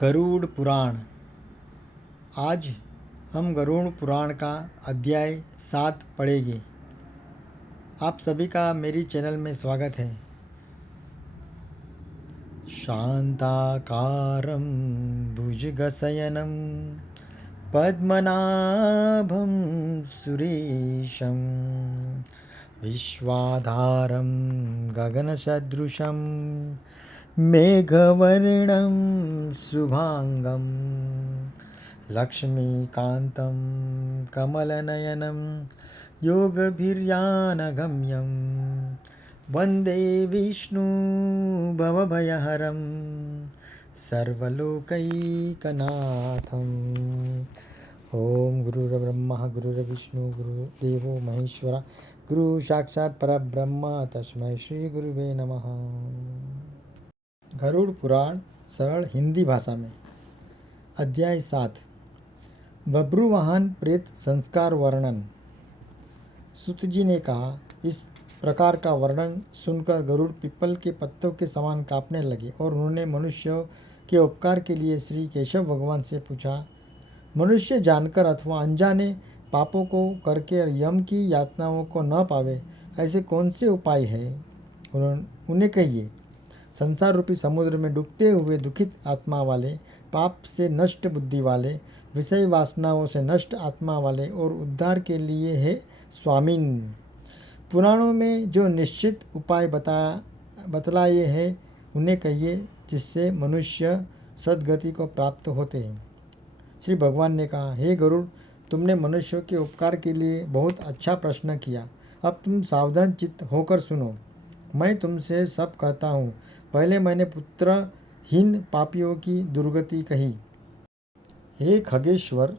गरुड़ पुराण। आज हम गरुड़ पुराण का अध्याय 7 पढ़ेंगे। आप सभी का मेरी चैनल में स्वागत है। शांताकारं भुजगशयनं पद्मनाभं सुरेशं विश्वाधारं गगनसदृशं मेघवर्णं शुभांगं लक्ष्मीकान्तं कमलनयनं योगभिर्यानगम्यं वन्दे विष्णु भवभयहरं सर्वलोकैकनाथम्। ओम गुरुर्ब्रह्मा गुरुर्विष्णु गुरुदेवो महेश्वरा गुरु साक्षात् परब्रह्म तस्मै श्री गुरुवे नमः। गरुड़ पुराण सरल हिंदी भाषा में। अध्याय 7 बब्रुवाहन प्रेत संस्कार वर्णन। सूत जी ने कहा, इस प्रकार का वर्णन सुनकर गरुड़ पीपल के पत्तों के समान कांपने लगे और उन्होंने मनुष्यों के उपकार के लिए श्री केशव भगवान से पूछा, मनुष्य जानकर अथवा अनजाने पापों को करके यम की यातनाओं को न पावे, ऐसे कौन से उपाय है? उन्हें कहिए। संसार रूपी समुद्र में डूबते हुए दुखित आत्मा वाले, पाप से नष्ट बुद्धि वाले, विषय वासनाओं से नष्ट आत्मा वाले और उद्धार के लिए है स्वामीन। पुराणों में जो निश्चित उपाय बतलाए हैं उन्हें कहिए, जिससे मनुष्य सद्गति को प्राप्त होते हैं। श्री भगवान ने कहा, हे गरुड़, तुमने मनुष्यों के उपकार के लिए बहुत अच्छा प्रश्न किया। अब तुम सावधान चित्त होकर सुनो। मैं तुमसे सब कहता हूँ। पहले मैंने पुत्रहीन पापियों की दुर्गति कही। हे खगेश्वर,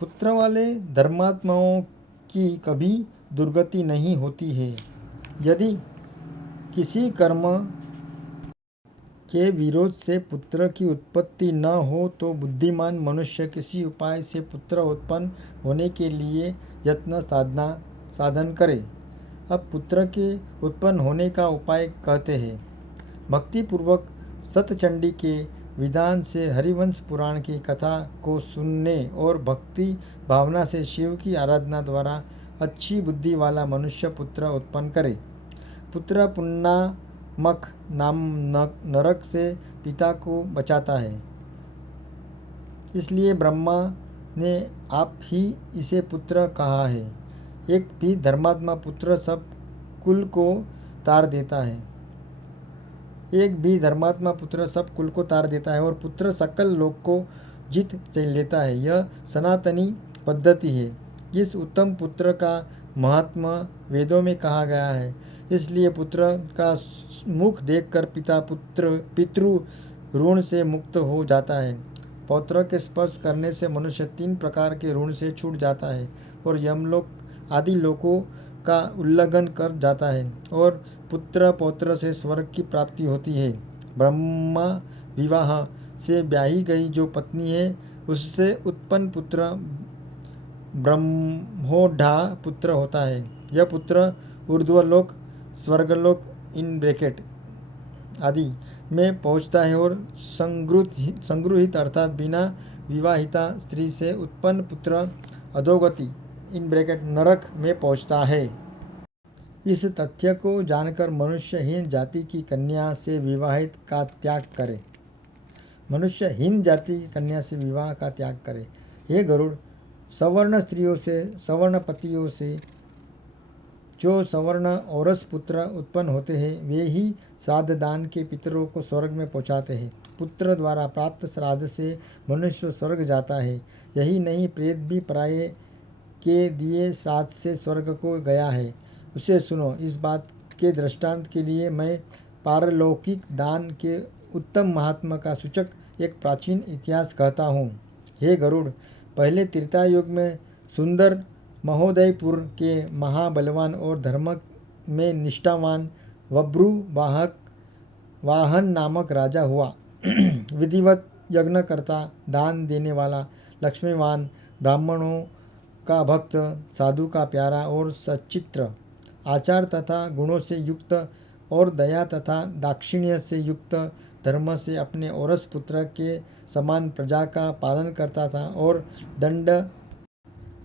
पुत्र वाले धर्मात्माओं की कभी दुर्गति नहीं होती है। यदि किसी कर्म के विरोध से पुत्र की उत्पत्ति न हो तो बुद्धिमान मनुष्य किसी उपाय से पुत्र उत्पन्न होने के लिए यत्न साधन करे। अब पुत्र के उत्पन्न होने का उपाय कहते हैं। भक्तिपूर्वक सतचंडी के विधान से हरिवंश पुराण की कथा को सुनने और भक्ति भावना से शिव की आराधना द्वारा अच्छी बुद्धि वाला मनुष्य पुत्र उत्पन्न करे। पुत्र पुण्यमक नाम नरक से पिता को बचाता है, इसलिए ब्रह्मा ने आप ही इसे पुत्र कहा है। एक भी धर्मात्मा पुत्र सब कुल को तार देता है। और पुत्र सकल लोक को जीत लेता है। यह सनातनी पद्धति है। इस उत्तम पुत्र का महात्मा वेदों में कहा गया है। इसलिए पुत्र का मुख देखकर पितृ ऋण से मुक्त हो जाता है। पौत्र के स्पर्श करने से मनुष्य 3 प्रकार के ऋण से छूट जाता है और यमलोक आदि लोकों का उल्लंघन कर जाता है और पुत्र पौत्र से स्वर्ग की प्राप्ति होती है। ब्रह्मा विवाह से ब्याही गई जो पत्नी है, उससे उत्पन्न पुत्र ब्रह्मोढ़ा पुत्र होता है। यह पुत्र ऊर्ध्वलोक, स्वर्गलोक आदि में पहुंचता है और संगृहित अर्थात बिना विवाहिता स्त्री से उत्पन्न पुत्र अधोगति नरक में पहुंचता है। इस तथ्य को जानकर मनुष्यहीन जाति की कन्या से विवाहित का त्याग करे। मनुष्यहीन जाति की कन्या से विवाह का त्याग करे। हे गरुड़, सवर्ण स्त्रियों से, सवर्ण पतियों से जो सवर्ण औरस पुत्र उत्पन्न होते हैं, वे ही श्राद्ध दान के पितरों को स्वर्ग में पहुंचाते हैं। पुत्र द्वारा प्राप्त श्राद्ध से मनुष्य स्वर्ग जाता है। यही नहीं, प्रेत भी पराये के दिए श्राद्ध से स्वर्ग को गया है। उसे सुनो। इस बात के दृष्टांत के लिए मैं पारलौकिक दान के उत्तम महात्मा का सूचक एक प्राचीन इतिहास कहता हूँ। हे गरुड़, पहले त्रेतायुग में सुंदर महोदयपुर के महाबलवान और धर्म में निष्ठावान वाहन नामक राजा हुआ। विधिवत यज्ञ करता, दान देने वाला, लक्ष्मीवान, ब्राह्मणों का भक्त, साधु का प्यारा और सच्चित्र, आचार तथा गुणों से युक्त और दया तथा दाक्षिण्य से युक्त, धर्म से अपने औरस पुत्र के समान प्रजा का पालन करता था और दंड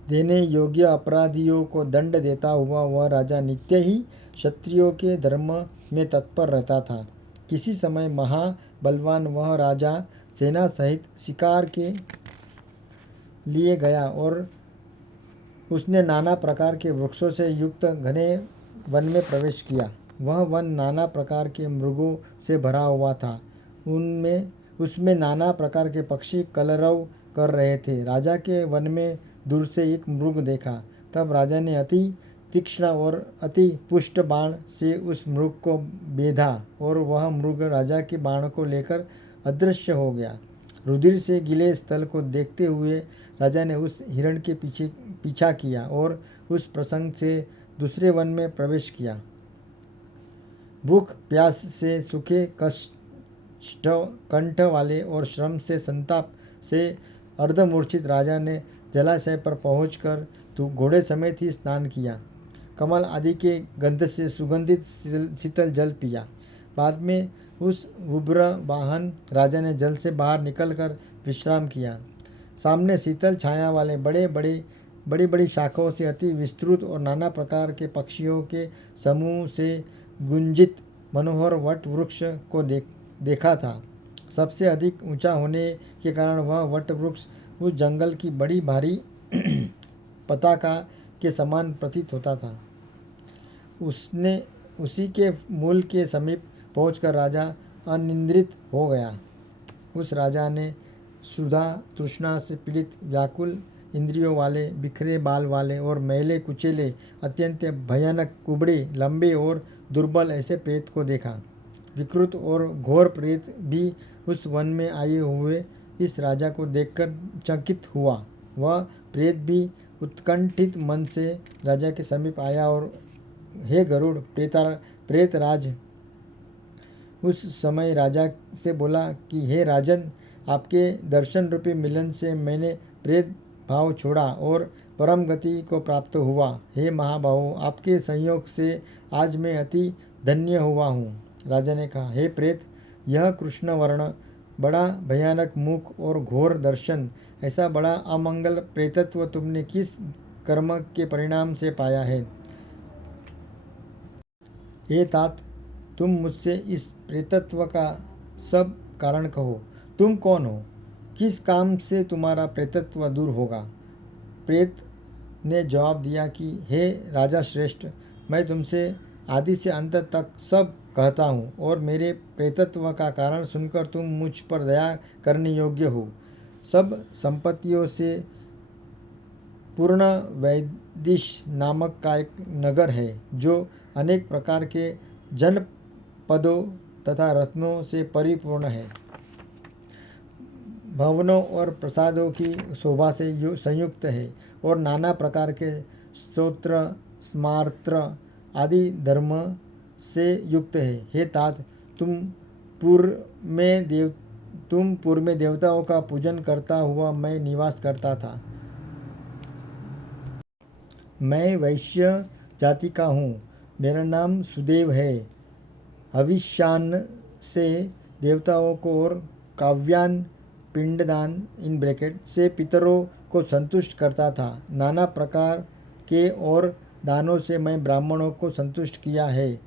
देने योग्य अपराधियों को दंड देता हुआ वह राजा नित्य ही क्षत्रियों के धर्म में तत्पर रहता था। किसी समय महाबलवान वह राजा सेना सहित शिकार के लिए गया और उसने नाना प्रकार के वृक्षों से युक्त घने वन में प्रवेश किया। वह वन नाना प्रकार के मृगों से भरा हुआ था। उसमें नाना प्रकार के पक्षी कलरव कर रहे थे। राजा के वन में दूर से एक मृग देखा। तब राजा ने अति तीक्ष्ण और अति पुष्ट बाण से उस मृग को बेधा और वह मृग राजा के बाण को लेकर अदृश्य हो गया। रुधिर से गिले स्थल को देखते हुए राजा ने उस हिरण के पीछा किया और उस प्रसंग से दूसरे वन में प्रवेश किया। भूख प्यास से सूखे कंठ वाले और श्रम से संताप से अर्धमूर्छित राजा ने जलाशय पर पहुंचकर घोड़े समेत ही स्नान किया। कमल आदि के गंध से सुगंधित शीतल जल पिया। बाद में उस उग्र वाहन राजा ने जल से बाहर निकलकर विश्राम किया। सामने शीतल छाया वाले बड़ी बड़ी शाखाओं से अति विस्तृत और नाना प्रकार के पक्षियों के समूह से गुंजित मनोहर वट वृक्ष को देखा था। सबसे अधिक ऊंचा होने के कारण वह वट वृक्ष उस जंगल की बड़ी भारी पताका के समान प्रतीत होता था। उसी के मूल के समीप पहुंचकर राजा अनिंद्रित हो गया। उस राजा ने क्षुधा तृष्णा से पीड़ित व्याकुल इंद्रियों वाले बिखरे बाल वाले और मैले कुचेले अत्यंत भयानक कुबड़े लंबे और दुर्बल ऐसे प्रेत को देखा। विकृत और घोर प्रेत भी उस वन में आए हुए इस राजा को देखकर चकित हुआ। वह प्रेत भी उत्कंठित मन से राजा के समीप आया और हे गरुड़ प्रेतराज उस समय राजा से बोला कि हे राजन, आपके दर्शन रूपी मिलन से मैंने प्रेत भाव छोड़ा और परम गति को प्राप्त हुआ। हे महाबाहो, आपके संयोग से आज मैं अति धन्य हुआ हूँ। राजा ने कहा, हे प्रेत, यह कृष्ण वर्ण बड़ा भयानक मुख और घोर दर्शन, ऐसा बड़ा अमंगल प्रेतत्व तुमने किस कर्म के परिणाम से पाया है? हे तात, तुम मुझसे इस प्रेतत्व का सब कारण कहो। तुम कौन हो? किस काम से तुम्हारा प्रेतत्व दूर होगा? प्रेत ने जवाब दिया कि हे राजा श्रेष्ठ, मैं तुमसे आदि से अंत तक सब कहता हूँ और मेरे प्रेतत्व का कारण सुनकर तुम मुझ पर दया करने योग्य हो। सब संपत्तियों से पूर्ण वैदिश नामक का एक नगर है जो अनेक प्रकार के जनपदों तथा रत्नों से परिपूर्ण है। भवनों और प्रसादों की शोभा से संयुक्त है और नाना प्रकार के स्तोत्र स्मार्त्र आदि धर्म से युक्त है। हे तात, तुम पूर्व में देवताओं का पूजन करता हुआ मैं निवास करता था। मैं वैश्य जाति का हूँ। मेरा नाम सुदेव है। हविष्यान्न से देवताओं को और काव्यान पिंडदान इन ब्रैकेट से पितरों को संतुष्ट करता था। नाना प्रकार के और दानों से मैं ब्राह्मणों को संतुष्ट किया है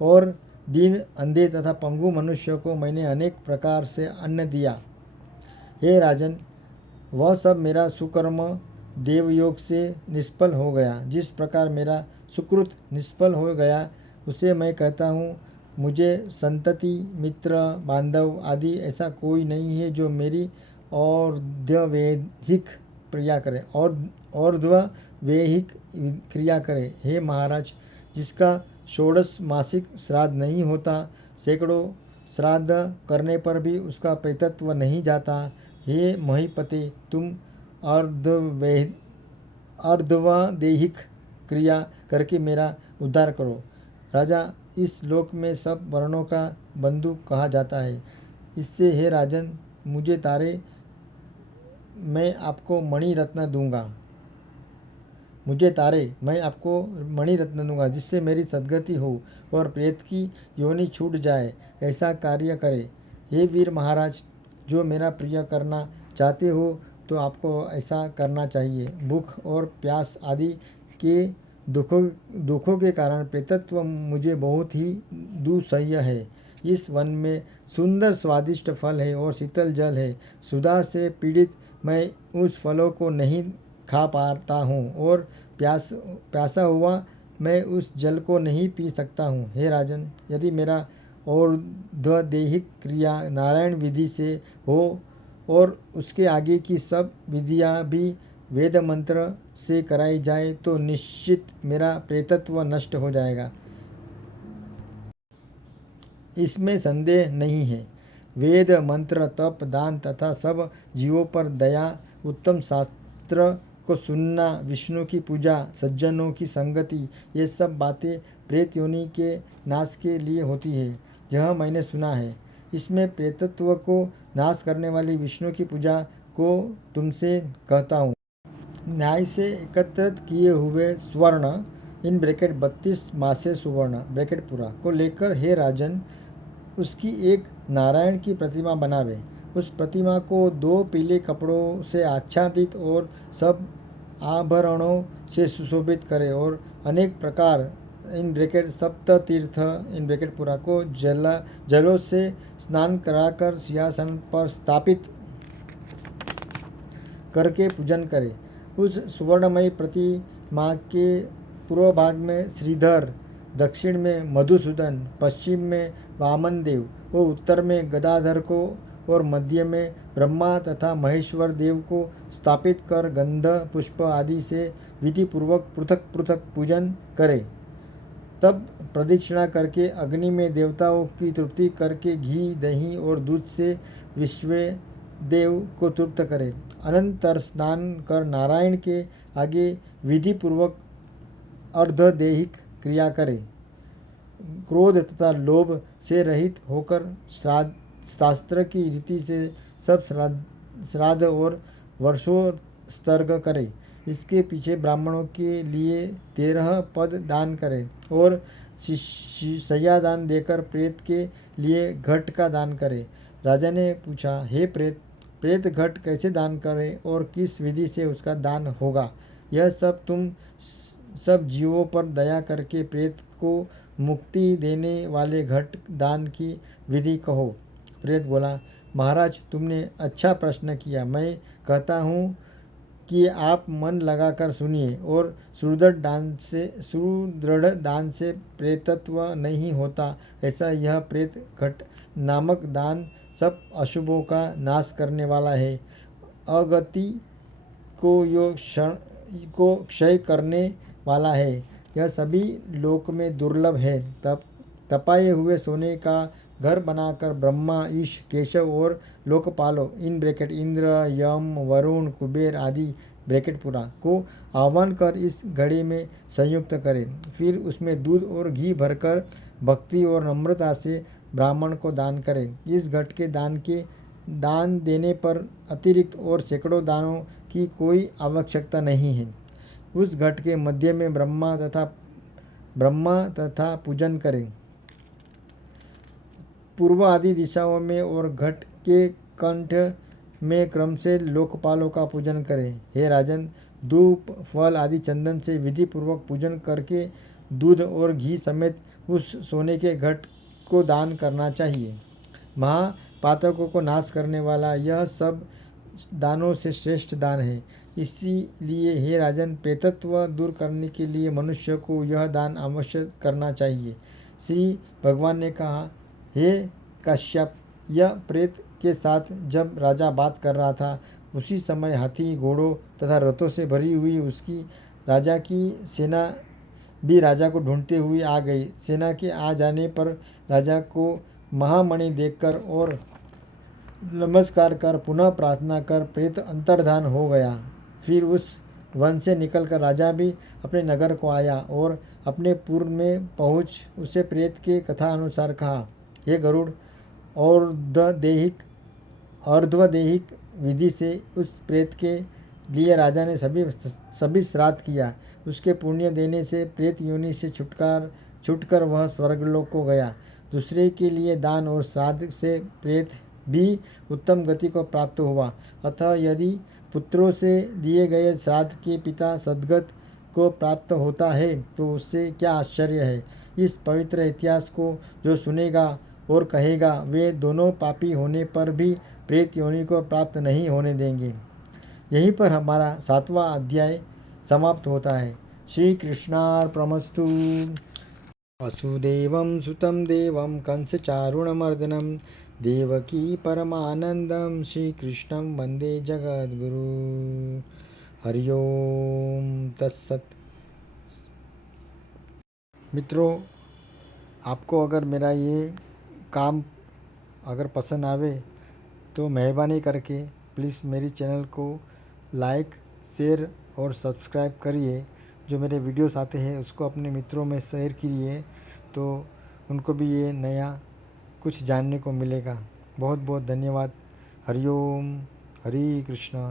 और दीन अंधे तथा पंगु मनुष्यों को मैंने अनेक प्रकार से अन्न दिया। हे राजन, वह सब मेरा सुकर्म देवयोग से निष्फल हो गया। जिस प्रकार मेरा सुकृत निष्फल हो गया उसे मैं कहता हूँ। मुझे संतति मित्र बांधव आदि ऐसा कोई नहीं है जो मेरी और्ध्ववेहिक क्रिया करे। हे महाराज, जिसका षोडश मासिक श्राद्ध नहीं होता, सैकड़ों श्राद्ध करने पर भी उसका प्रेतत्व नहीं जाता, हे महीपते, तुम अर्धवदेहिक क्रिया करके मेरा उद्धार करो। राजा इस लोक में सब वर्णों का बंधु कहा जाता है। इससे हे राजन, मुझे तारे, मैं आपको मणि रत्न दूंगा। जिससे मेरी सद्गति हो और प्रेत की योनि छूट जाए, ऐसा कार्य करे। हे वीर महाराज, जो मेरा प्रिय करना चाहते हो तो आपको ऐसा करना चाहिए। भूख और प्यास आदि के दुखों के कारण प्रेतत्व मुझे बहुत ही दुस्सह्य है। इस वन में सुंदर स्वादिष्ट फल है और शीतल जल है। सुधा से पीड़ित मैं उस फलों को नहीं खा पाता हूँ और प्यासा हुआ मैं उस जल को नहीं पी सकता हूँ। हे राजन, यदि मेरा और दैहिक क्रिया नारायण विधि से हो और उसके आगे की सब विधियाँ भी वेद मंत्र से कराई जाए तो निश्चित मेरा प्रेतत्व नष्ट हो जाएगा, इसमें संदेह नहीं है। वेद मंत्र तप दान तथा सब जीवों पर दया, उत्तम शास्त्र को सुनना, विष्णु की पूजा, सज्जनों की संगति, ये सब बातें प्रेत योनि के नाश के लिए होती है, यह मैंने सुना है। इसमें प्रेतत्व को नाश करने वाली विष्णु की पूजा को तुमसे कहता हूँ। न्याय से एकत्रित किए हुए स्वर्ण इन ब्रैकेट 32 मासे सुवर्ण ब्रैकेट पूरा को लेकर हे राजन, उसकी एक नारायण की प्रतिमा बनावे। उस प्रतिमा को 2 पीले कपड़ों से आच्छादित और सब आभरणों से सुशोभित करे और अनेक प्रकार इन ब्रैकेट सप्त तीर्थ इन ब्रैकेट पूरा को जलों से स्नान कराकर सिंहासन पर स्थापित करके पूजन करे। उस सुवर्णमयी प्रतिमा के पूर्व भाग में श्रीधर, दक्षिण में मधुसूदन, पश्चिम में वामन देव और उत्तर में गदाधर को और मध्य में ब्रह्मा तथा महेश्वर देव को स्थापित कर गंध पुष्प आदि से विधि पूर्वक पृथक पृथक पूजन करे। तब प्रदक्षिणा करके अग्नि में देवताओं की तृप्ति करके घी दही और दूध से विश्व देव को तृप्त करे। अनंतर स्नान कर नारायण के आगे विधि पूर्वक अर्धदैहिक क्रिया करे। क्रोध तथा लोभ से रहित होकर शास्त्र की रीति से सब श्राद्ध और वर्षोत्सर्ग करे। इसके पीछे ब्राह्मणों के लिए 13 पद दान करे और शय्या दान देकर प्रेत के लिए घट का दान करे। राजा ने पूछा, हे प्रेत घट कैसे दान करे और किस विधि से उसका दान होगा? यह सब तुम सब जीवों पर दया करके प्रेत को मुक्ति देने वाले घट दान की विधि कहो। प्रेत बोला, महाराज, तुमने अच्छा प्रश्न किया। मैं कहता हूँ कि आप मन लगाकर सुनिए और सुदृढ़ दान से प्रेतत्व नहीं होता। ऐसा यह प्रेत घट नामक दान सब अशुभों का नाश करने वाला है। अगति को क्षय करने वाला है। यह सभी लोक में दुर्लभ है। तपाए हुए सोने का घर बनाकर ब्रह्मा, ईश, केशव और लोकपालों इन ब्रैकेट इंद्र, यम, वरुण, कुबेर आदि ब्रैकेट पूरा को आह्वान कर इस घड़े में संयुक्त करें। फिर उसमें दूध और घी भरकर भक्ति और नम्रता से ब्राह्मण को दान करें। इस घट के दान देने पर अतिरिक्त और सैकड़ों दानों की कोई आवश्यकता नहीं है। उस घट के मध्य में ब्रह्मा तथा पूजन करें। पूर्व आदि दिशाओं में और घट के कंठ में क्रम से लोकपालों का पूजन करें। हे राजन, धूप, फल आदि चंदन से विधि पूर्वक पूजन करके दूध और घी समेत उस सोने के घट को दान करना चाहिए। महापातकों को नाश करने वाला यह सब दानों से श्रेष्ठ दान है। इसीलिए हे राजन, प्रेतत्व दूर करने के लिए मनुष्य को यह दान अवश्य करना चाहिए। श्री भगवान ने कहा, हे कश्यप, यह प्रेत के साथ जब राजा बात कर रहा था, उसी समय हाथी, घोड़ों तथा रथों से भरी हुई उसकी राजा की सेना भी राजा को ढूंढते हुए आ गई। सेना के आ जाने पर राजा को महामणि देखकर और नमस्कार कर पुनः प्रार्थना कर प्रेत अंतर्धान हो गया। फिर उस वन से निकलकर राजा भी अपने नगर को आया और अपने पूर्व में पहुँच उसे प्रेत के कथा अनुसार कहा, हे गरुड़, और अर्धदैहिक विधि से उस प्रेत के लिए राजा ने सभी श्राद्ध किया। उसके पुण्य देने से प्रेत योनि से छूटकर वह स्वर्गलोक को गया। दूसरे के लिए दान और श्राद्ध से प्रेत भी उत्तम गति को प्राप्त हुआ। अतः यदि पुत्रों से दिए गए श्राद्ध के पिता सद्गत को प्राप्त होता है तो उससे क्या आश्चर्य है। इस पवित्र इतिहास को जो सुनेगा और कहेगा वे दोनों पापी होने पर भी प्रेत योनि को प्राप्त नहीं होने देंगे। यहीं पर हमारा 7वां अध्याय समाप्त होता है। श्री कृष्णार्पणमस्तु। वसुदेवं सुतं देवं कंसचारुणमर्दनं देवकी परमानंदं श्रीकृष्णं वंदे जगद्गुरु। हरि ओम तत्सत। मित्रों, आपको अगर मेरा ये काम अगर पसंद आवे तो मेहरबानी करके प्लीज़ मेरी चैनल को लाइक, शेयर और सब्सक्राइब करिए। जो मेरे वीडियोस आते हैं उसको अपने मित्रों में शेयर कीजिए तो उनको भी ये नया कुछ जानने को मिलेगा। बहुत बहुत धन्यवाद। हरि ओम। हरि कृष्णा।